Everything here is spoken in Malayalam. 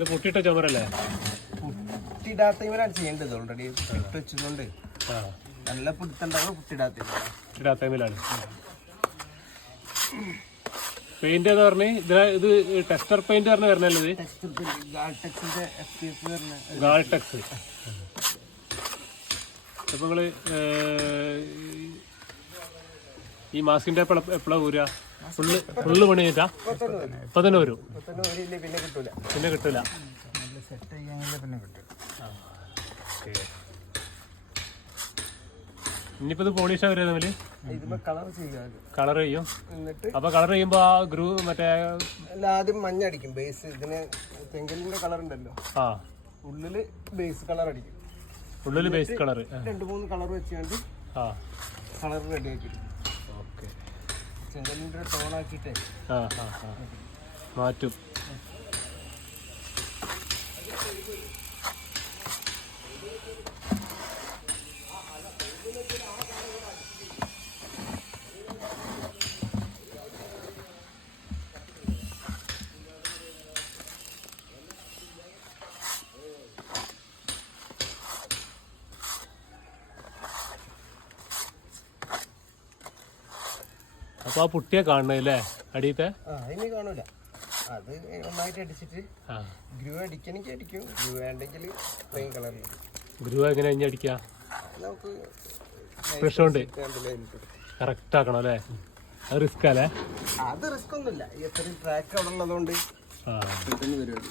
ഇത് പൊട്ടിയിട്ട ചുമരല്ലേ? പുട്ടിടാത്തവരാണ് ചെയ്യേണ്ടത്. ഓൾറെഡി ഇട്ട് വെച്ചതുകൊണ്ട് നല്ല പുടുത്തുണ്ടാവുക. പുട്ടിടാത്തമിലാണ്. പെയിന്റ് എന്ന് പറഞ്ഞ് ഇത് ടെക്സ്റ്റർ പെയിന്റ് പറഞ്ഞ വരണല്ലേ? ഗാൾടെക്സ്. അപ്പൊ നിങ്ങള് ഈ മാസ്കിന്റെ എപ്പോഴാ ഊരാ? ഫുള്ള് പണി ചെയ്താ ഇപ്പൊ തന്നെ വരും, പിന്നെ കിട്ടൂല. ഇനിയിപ്പോ ഇത് പോളിഷാ വരിക തമ്മില് കളർ ചെയ്യും. അപ്പൊ കളർ ചെയ്യുമ്പോ ആ ഗ്രൂ മറ്റേ ആദ്യം മഞ്ഞ അടിക്കും. ബേസ് ഇതിന് ചെങ്കലിന്റെ കളർ ഉണ്ടല്ലോ, ഉള്ളില് ബേസ് കളർ അടിക്കും. ഉള്ളില് ബേസ് കളർ 2-3 കളർ വെച്ചുകൊണ്ട് കളർ റെഡി ആക്കി ചെങ്കലിന്റെ ടോൺ ആക്കിയിട്ട് മാറ്റും. അപ്പൊ ആ പുട്ടിയെ കാണണല്ലേ അടിയത്തെ? ഇനി കാണൂല. അത് ഒന്നായിട്ട് അടിച്ചിട്ട് ഗ്രൂ അടിക്കണമെങ്കിൽ അടിക്കും, ഗ്രൂ വേണ്ടെങ്കിൽ പ്ലെയിൻ കളറിൽ. ഗ്രൂ എങ്ങനെ ഇനി അടിക്കുക? നമുക്ക് പ്രഷർ കൊണ്ട് കറക്റ്റ് ആക്കണം അല്ലേ? അത് റിസ്ക് അല്ലേ? അത് റിസ്ക് ഒന്നുമില്ല. എത്രയും ട്രാക്ക് അവിടെ ഉള്ളതുകൊണ്ട് പെട്ടെന്ന് വരും.